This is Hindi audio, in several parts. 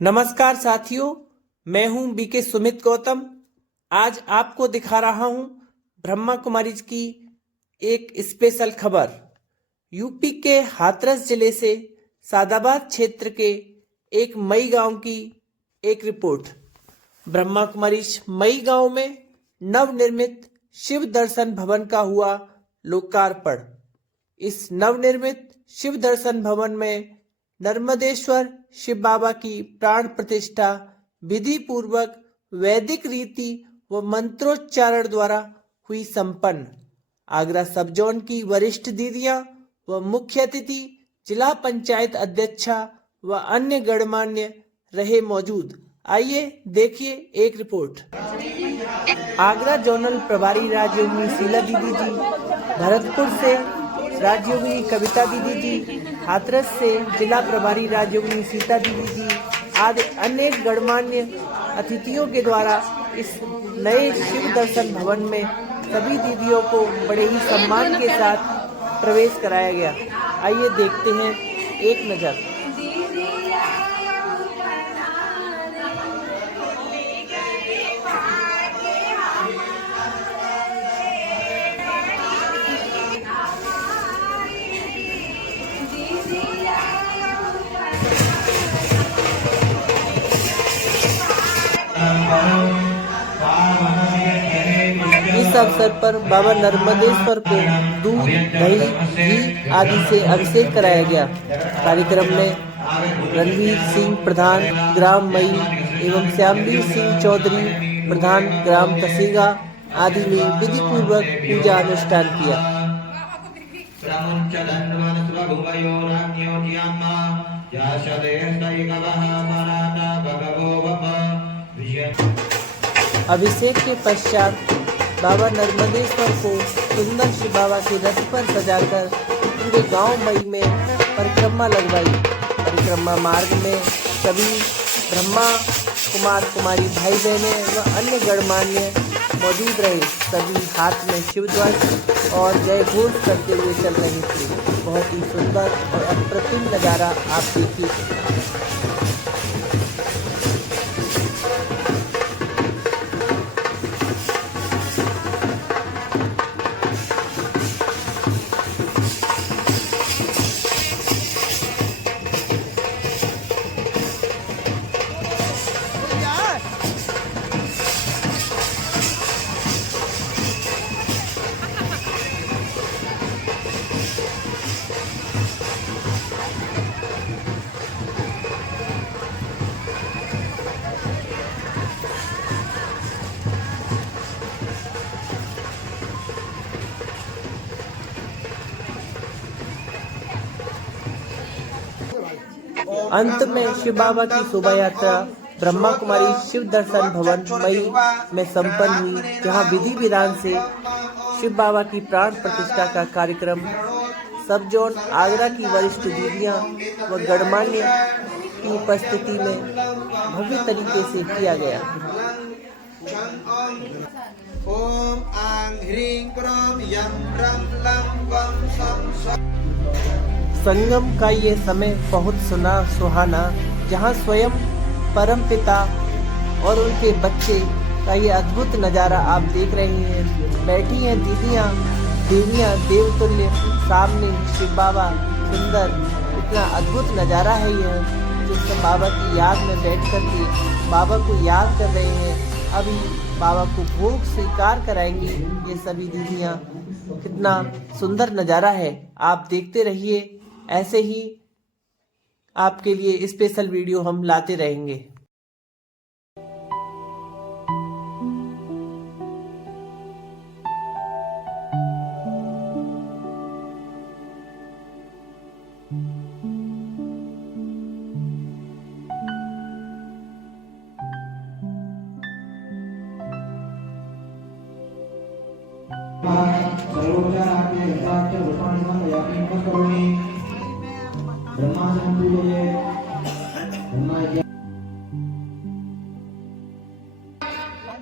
नमस्कार साथियों, मैं हूं बीके सुमित गौतम। आज आपको दिखा रहा हूं ब्रह्मा कुमारीज की एक स्पेशल खबर। यूपी के हाथरस जिले से सादाबाद क्षेत्र के एक मई गांव की एक रिपोर्ट। ब्रह्मा कुमारीज मई गांव में नवनिर्मित शिव दर्शन भवन का हुआ लोकार्पण। इस नवनिर्मित शिव दर्शन भवन में नर्मदेश्वर शिव बाबा की प्राण प्रतिष्ठा विधि पूर्वक वैदिक रीति व मंत्रोच्चारण द्वारा हुई संपन्न। आगरा सब जोन की वरिष्ठ दीदियां व मुख्य अतिथि जिला पंचायत अध्यक्षा व अन्य गणमान्य रहे मौजूद। आइए देखिए एक रिपोर्ट। आगरा जोनल प्रभारी राजयोगिनी शीला दीदी जी, भरतपुर से राजयोगिनी कविता दीदी जी, हाथरस से जिला प्रभारी राजयोगिनी सीता दीदी जी आदि अनेक गणमान्य अतिथियों के द्वारा इस नए शिव दर्शन भवन में सभी दीदियों को बड़े ही सम्मान के साथ प्रवेश कराया गया। आइए देखते हैं एक नज़र। इस अवसर पर बाबा नर्मदेश्वर को दूध, दही, घी आदि से अभिषेक कराया गया। कार्यक्रम में रणवीर सिंह प्रधान ग्राम मई एवं श्यामवीर सिंह चौधरी प्रधान ग्राम तसीगा आदि ने विधि पूर्वक पूजा अनुष्ठान किया। अभिषेक के पश्चात बाबा नर्मदेश्वर को सुंदर शिव बाबा के रथ पर सजाकर पूरे गांव मई में परिक्रमा लगवाई। परिक्रमा मार्ग में सभी ब्रह्मा कुमार कुमारी भाई बहने व अन्य गणमान्य मौजूद रहे। सभी हाथ में शिव ध्वज और जय घोष करते हुए चल रहे थे। बहुत ही सुंदर और अप्रतिम नज़ारा आप देखिए। अंत में शिव बाबा की शोभा यात्रा ब्रह्मा कुमारी शिव दर्शन भवन मई में संपन्न हुई, जहां विधि विधान से शिव बाबा की प्राण प्रतिष्ठा का कार्यक्रम सब जोन आगरा की वरिष्ठ दीदियां व गणमान्य की उपस्थिति में भव्य तरीके से किया गया। ओम आंग ह्रीं क्रोम यं रं लं वं सं। संगम का ये समय बहुत सुहाना, जहाँ स्वयं परमपिता और उनके बच्चे का ये अद्भुत नज़ारा आप देख रहे हैं। बैठी हैं दीदियाँ देवियाँ देवतुल्य, सामने शिव बाबा सुंदर। इतना अद्भुत नज़ारा है यह, जिससे बाबा की याद में बैठ कर के बाबा को याद कर रहे हैं। अभी बाबा को भोग स्वीकार कराएंगी ये सभी दीदियाँ। कितना सुंदर नज़ारा है, आप देखते रहिए। ऐसे ही आपके लिए स्पेशल वीडियो हम लाते रहेंगे।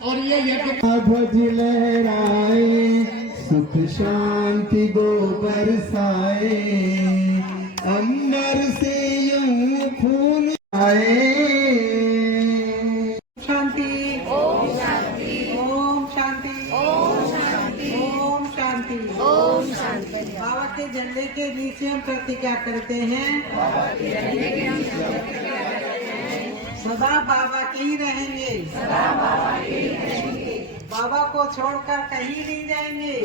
और ये ध्वज लहराए, सुख शांति दो बरसाए, अंबर से यूं फूल आए। हम प्रतिज्ञा करते हैं सदा बाबा के ही रहेंगे, बाबा को छोड़कर कहीं नहीं जाएंगे।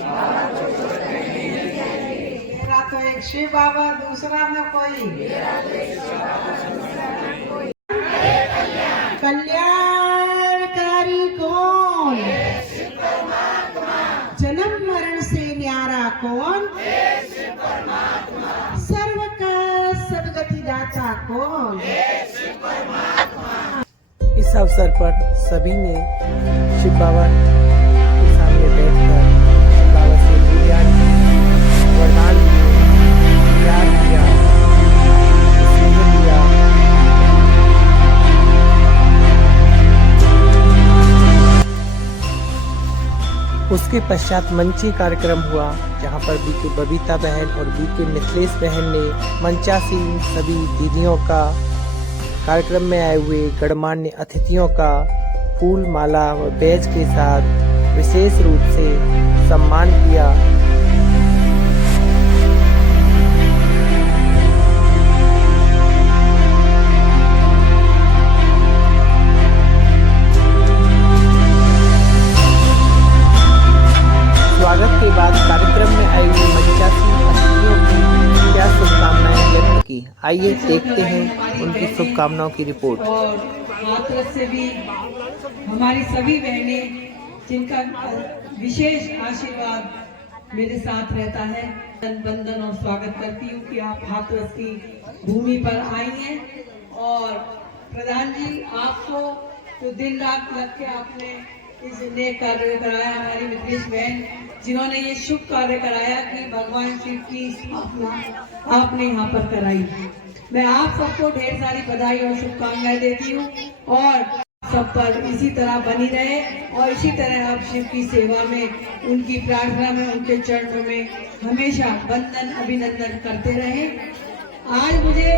मेरा तो एक शिव बाबा, दूसरा न कोई। कल्याणकारी कौन? जन्म मरण से न्यारा कौन? सर्व का सदगति दाता कौन? इस अवसर पर सभी ने शिव बाबा के सामने बैठकर शिव बाबा से बुनियाद वरदान लिए, प्यार किया, स्नेह दिया। उसके पश्चात मंची कार्यक्रम हुआ, जहां पर बीके बबीता बहन और बीके मिथिलेश बहन ने मंचासीन सभी दीदियों का, कार्यक्रम में आए हुए गणमान्य अतिथियों का फूल माला व बैज के साथ विशेष रूप से सम्मान किया। स्वागत के बाद कार्यक्रम में आए हुए मंचासीन अतिथियों की क्या शुभकामनाएं व्यक्त की, आइए देखते हैं उनकी शुभकामनाओं की रिपोर्ट। और हाथरस से भी हमारी सभी बहनें जिनका विशेष आशीर्वाद मेरे साथ रहता है, वंदन और स्वागत करती हूँ कि आप हाथरस की भूमि पर आई हैं। और प्रधान जी, आपको तो दिन रात लग के आपने इस नए कार्य कराया, हमारी मिथिलेश बहन जिन्होंने ये शुभ कार्य कराया कि भगवान शिव की स्थापना आपने यहाँ पर कराई। मैं आप सबको ढेर सारी बधाई और शुभकामनाएं देती हूँ और सब पर इसी तरह बनी रहे और इसी तरह आप शिव की सेवा में, उनकी प्रार्थना में, उनके चरणों में हमेशा वंदन अभिनंदन करते रहें। आज मुझे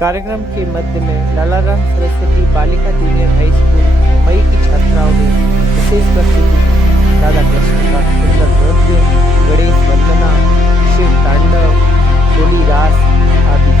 कार्यक्रम के मध्य में लालाराम सरस्वती बालिका जूनियर हाई स्कूल मई की छात्राओं ने विशेष प्रस्तुति दी। राधा कृष्ण का सुंदर नृत्य, गणेश वंदना, शिव तांडव, होली रास आदि।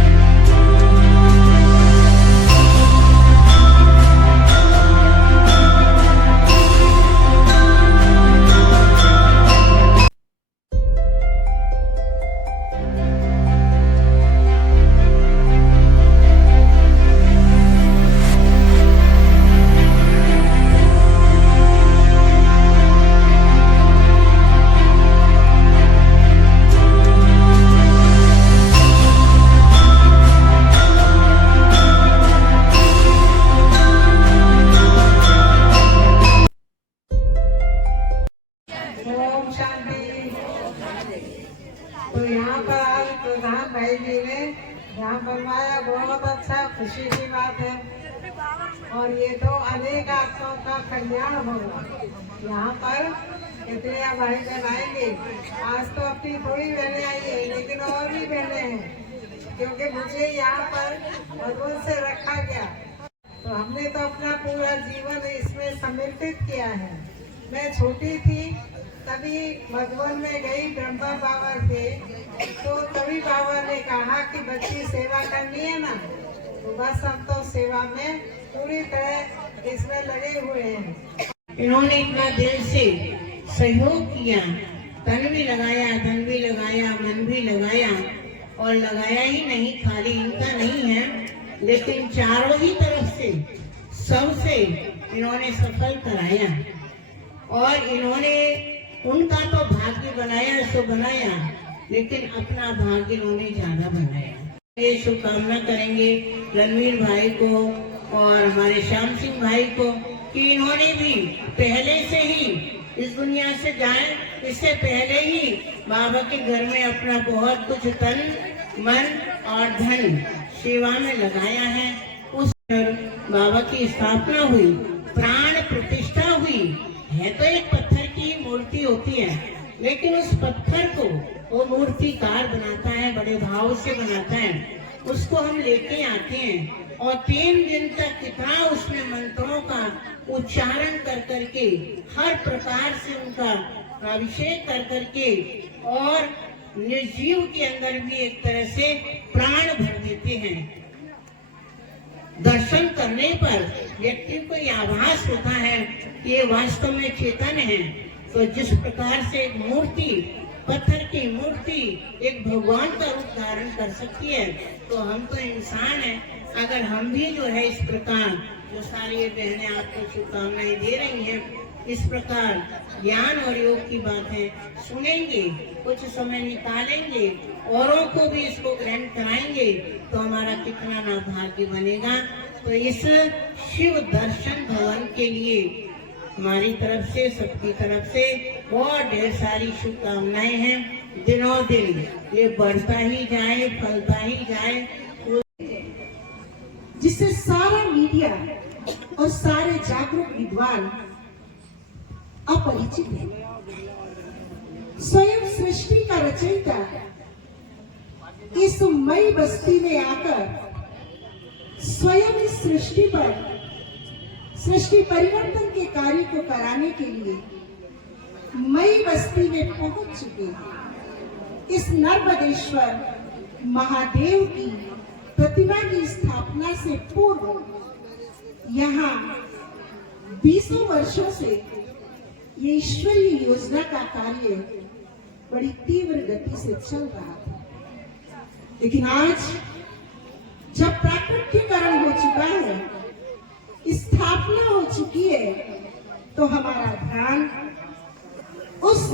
तो यहाँ पर आज प्रधान भाई जी ने यहाँ बनवाया, बहुत अच्छा, खुशी की बात है। और ये तो अनेक आत्माओं का कल्याण होगा। यहाँ पर कितने भाई बहन आएंगे, आज तो अपनी थोड़ी बहनें आई है, लेकिन और भी बहनें हैं, क्योंकि मुझे यहाँ पर भगवान से रखा गया, तो हमने तो अपना पूरा जीवन इसमें समर्पित किया है। मैं छोटी थी तभी मधुबन में गई, ब्रह्मा बाबा थे, तो तभी बाबा ने कहा कि बच्ची सेवा करनी है ना, तो बस हम तो सेवा में पूरी तरह इसमें लगे हुए हैं। इन्होंने इतना दिल से सहयोग किया, तन भी लगाया, धन भी लगाया, मन भी लगाया, और लगाया ही नहीं, खाली इनका नहीं है, लेकिन चारों ही तरफ से सबसे इन्होंने सफल कराया। और इन्होंने उनका तो भाग्य बनाया सो बनाया, लेकिन अपना भाग्य इन्होंने ज्यादा बनाया। ये शुभकामना करेंगे रणवीर भाई को और हमारे श्याम सिंह भाई को कि इन्होंने भी पहले से ही इस दुनिया से जाए, इससे पहले ही बाबा के घर में अपना बहुत कुछ तन मन और धन सेवा में लगाया है। उस बाबा की स्थापना हुई, प्राण प्रतिष्ठा हुई है, तो एक पत्थर की मूर्ति होती है, लेकिन उस पत्थर को वो मूर्तिकार बनाता है, बड़े भाव से बनाता है, उसको हम लेके आते हैं और 3 दिन तक कितना उसमें मंत्रों का उच्चारण कर करके, हर प्रकार से उनका अभिषेक कर करके और निर्जीव के अंदर भी एक तरह से प्राण भर देते हैं। दर्शन करने पर व्यक्ति को यह आभास होता है कि ये वास्तव में चेतन है। तो जिस प्रकार से एक मूर्ति, पत्थर की मूर्ति एक भगवान का रूप धारण कर सकती है, तो हम तो इंसान हैं। अगर हम भी जो है इस प्रकार, जो सारी ये बहनें आपको शुभकामनाएं दे रही हैं, इस प्रकार ज्ञान और योग की बातें सुनेंगे, कुछ समय निकालेंगे, औरों को भी इसको ग्रहण कराएंगे, तो हमारा कितना ना भाग्य बनेगा। तो इस शिव दर्शन भवन के लिए हमारी तरफ से, सबकी तरफ से और ढेर सारी शुभकामनाएं हैं। दिनों दिन ये बढ़ता ही जाए, फलता ही जाए, जिससे सारा मीडिया और सारे जागरूक विद्वान अपरिचित है। स्वयं सृष्टि का रचयिता इस मई बस्ती में आकर स्वयं इस सृष्टि पर सृष्टि परिवर्तन के कार्य को कराने के लिए मई बस्ती में पहुंच चुके इस नर्मदेश्वर महादेव की प्रतिमा की स्थापना से पूर्व यहाँ 20 वर्षों से ये ईश्वरीय योजना का कार्य बड़ी तीव्र गति से चल रहा था। लेकिन आज जब प्राकृतिकरण हो चुका है, स्थापना हो चुकी है, तो हमारा ध्यान उस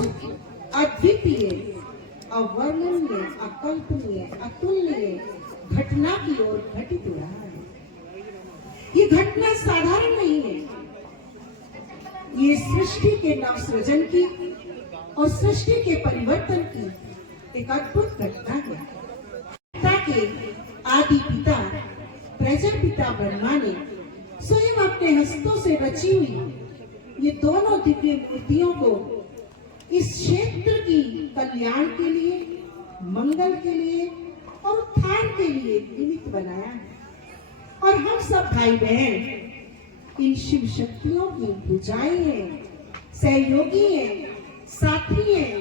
अद्वितीय, अवर्णनीय, अकल्पनीय, अतुलनीय घटना की ओर घटित हो रहा है। ये घटना साधारण नहीं है, ये सृष्टि के नवसृजन की और सृष्टि के परिवर्तन की एक अद्भुत घटना है। ताकि आदि पिता प्रजापिता ब्रह्मा ने स्वयं अपने हस्तों से रची हुई ये दोनों दिव्य मूर्तियों को इस क्षेत्र की कल्याण के लिए, मंगल के लिए और उत्थान के लिए निमित्त बनाया है। और हम सब भाई बहन इन शिव शक्तियों की भुजाएं हैं, सहयोगी हैं, साथी हैं,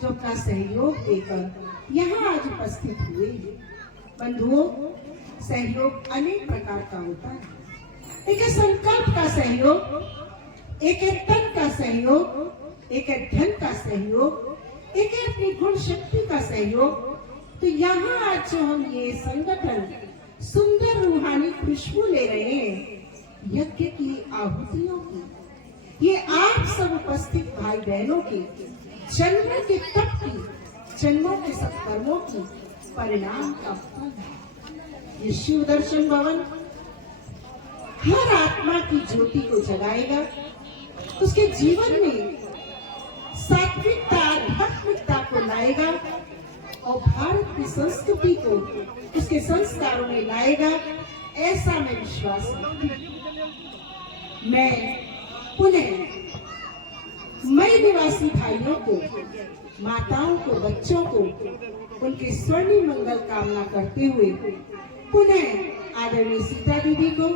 जो अपना सहयोग देकर यहाँ आज उपस्थित हुए हैं। बंधुओं, सहयोग अनेक प्रकार का होता है। एक है संकल्प का सहयोग, एक है तन का सहयोग, एक है धन का सहयोग, एक है अपनी गुण शक्ति का सहयोग। तो यहाँ आज जो हम ये संगठन सुंदर रूहानी खुशबू ले रहे हैं, यज्ञ की आहुतियों की, ये आप सब उपस्थित भाई बहनों के जन्मों के तप की, जन्मों के सत्कर्मों की परिणाम का फल है। ये शिव दर्शन भवन हर आत्मा की ज्योति को जगाएगा, उसके जीवन में सात्विकता, आध्यात्मिकता को लाएगा और भारत की संस्कृति को उसके संस्कारों में लाएगा, ऐसा मैं विश्वास करती हूँ। मैं पुनः मई निवासी भाइयों को, माताओं को, बच्चों को उनके स्वर्णिम मंगल कामना करते हुए पुनः आदरणीय सीता दीदी को,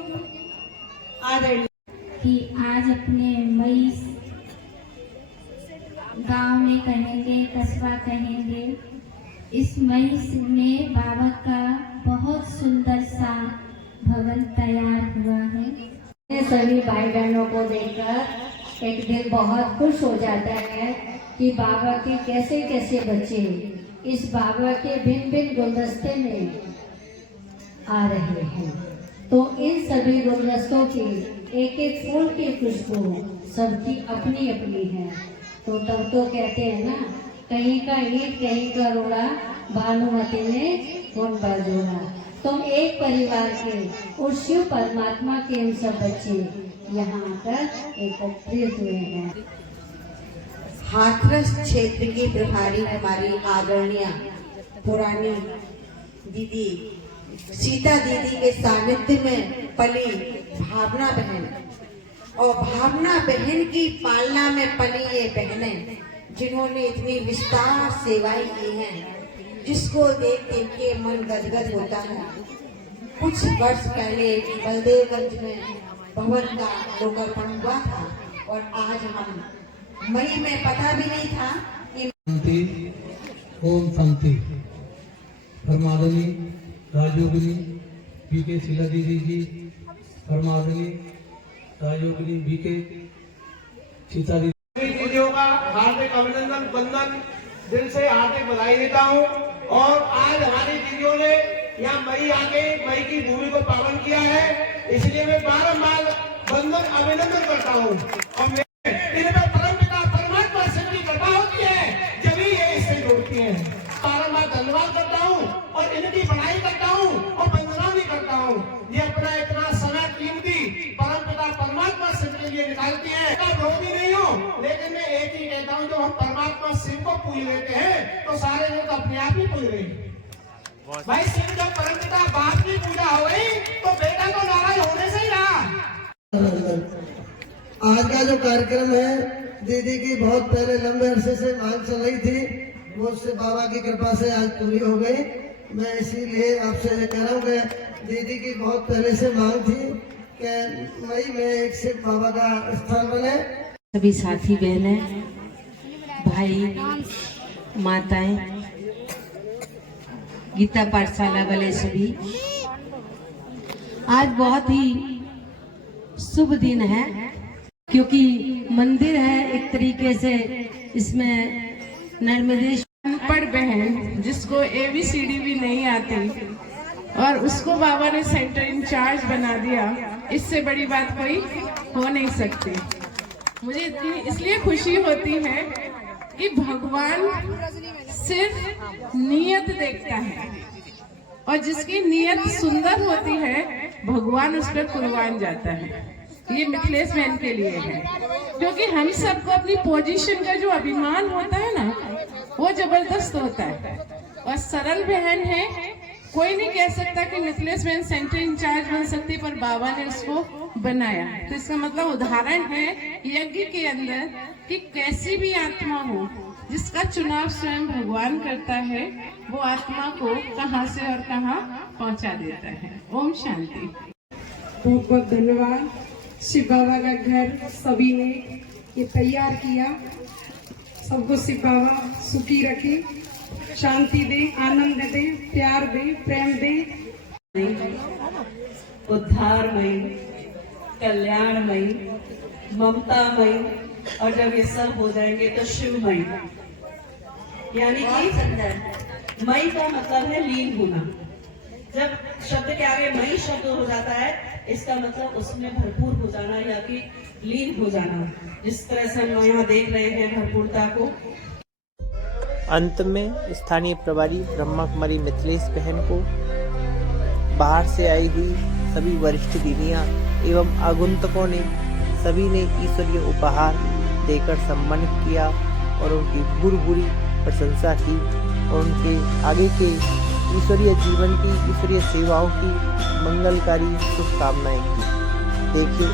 आदरणीय कि आज अपने मई गांव में कहेंगे, कस्बा कहेंगे, इस मई में बाबा का बहुत सुंदर सा भवन तैयार हुआ है। सभी भाई बहनों को देखकर एक दिल बहुत खुश हो जाता है कि बाबा के कैसे कैसे बच्चे इस बाबा के भिन्न भिन्न गुलदस्ते में आ रहे हैं। तो इन सभी गुलदस्तों की एक एक फूल की खुशबू सबकी अपनी अपनी है। तो तब तो कहते हैं ना, कहीं का ईंट कहीं का रोड़ा, भानुमति ने कौन बाजोड़ा। तुम एक परिवार के उस शिव परमात्मा के हम सब बच्चे यहाँ आकर एकत्रित हुए हैं। हाथरस क्षेत्र की प्रभारी हमारी आदरणीय पुरानी दीदी सीता दीदी के सानिध्य में पली भावना बहन, और भावना बहन की पालना में पली ये बहनें जिन्होंने इतनी विस्तार सेवाएं की हैं, जिसको देख देख के मन गदगद होता है। कुछ वर्ष पहले बलदेवगंज में भवन का लोकार्पण हुआ था और आज हम मई में पता भी नहीं था कि ओम शांति। परमादनी राजयोगिनी बीके शीला दीदी जी, परमादनी राजयोगिनी बीके सीता दीदी दीदियों का हार्दिक अभिनंदन, वंदन, दिल से हार्दिक बधाई देता हूँ। और आज हमारी दीदियों ने यहाँ मई आके मई की भूमि को पावन किया है, इसलिए मैं बारम्बार वंदन अभिनंदन करता हूँ। और इन पर परमपिता परमात्मा से भी कृपा होती है, जब ही ये इससे जुड़ती है। बारम्बार धन्यवाद करता हूँ और इनकी पढ़ाई करता हूँ और वंदना भी करता हूँ। ये अपना इतना समय कीमती परमपिता परमात्मा शिव के लिए निकालती है। विरोधी नहीं हूँ, लेकिन मैं एक ही कहता हूँ, जो हम परमात्मा शिव को पूज लेते हैं तो सारे लोग अपने आप ही पूज रहे हैं। भाई शिव जब परमपिता बाप की पूजा हो गई तो बेटा तो नाराज होने से ही रहा। आज का जो कार्यक्रम है, दीदी की बहुत पहले लंबे अरसे से मांग चल रही थी, वो उससे बाबा की कृपा से आज पूरी हो गई। मैं इसीलिए आपसे ये कह रहा हूँ कि दीदी की बहुत पहले से मांग थी कि मई में एक शिव बाबा का स्थान बने। सभी साथी बहनें, भाई, माताएं, गीता पाठशाला वाले सभी, आज बहुत ही शुभ दिन है, क्योंकि मंदिर है एक तरीके से, इसमें नर्मदेश अनपढ़ बहन जिसको ABCD भी नहीं आती और उसको बाबा ने सेंटर इंचार्ज बना दिया, इससे बड़ी बात कोई हो नहीं सकती। मुझे इतनी इसलिए खुशी होती है कि भगवान सिर्फ नियत देखता है और जिसकी नियत सुंदर होती है भगवान उस पर कुर्बान जाता है। ये मिथिलेश बहन के लिए है, क्योंकि हम सबको अपनी पोजीशन का जो अभिमान होता है ना, वो जबरदस्त होता है। और सरल बहन है, कोई नहीं कह सकता कि मिथिलेश बहन सेंटर इंचार्ज बन सकती, पर बाबा ने उसको बनाया। तो इसका मतलब उदाहरण है यज्ञ के अंदर कि कैसी भी आत्मा हो, जिसका चुनाव स्वयं भगवान करता है, वो आत्मा को कहां से और कहां पहुंचा देता है। ओम शांति। बहुत बहुत धन्यवाद। शिव बाबा का घर सभी ने ये तैयार किया। सबको शिव बाबा सुखी रखे, शांति दे, आनंद दे, प्यार दे, प्रेम दे। उद्धारमयी, कल्याणमयी, ममतामयी, और जब ये सब हो जाएंगे तो शिवमयी, यानी कि मई का मतलब है लीन होना। जब शब्द के आगे मई शब्द हो जाता है, इसका मतलब उसमें भरपूर हो जाना या कि लीन हो जाना। जिस तरह से हम यहाँ देख रहे हैं भरपूरता को। अंत में स्थानीय प्रभारी ब्रह्मा कुमारी मिथिलेश बहन को बाहर से आई हुई सभी वरिष्ठ दीदियां एवं आगंतुकों ने सभी ने ईश्वरीय उपहार देकर सम्मानित किया और उनकी भूरी प्रशंसा की और उनके आगे के ईश्वरीय जीवन की, ईश्वरीय सेवाओं की मंगलकारी शुभकामनाएं की। देखिए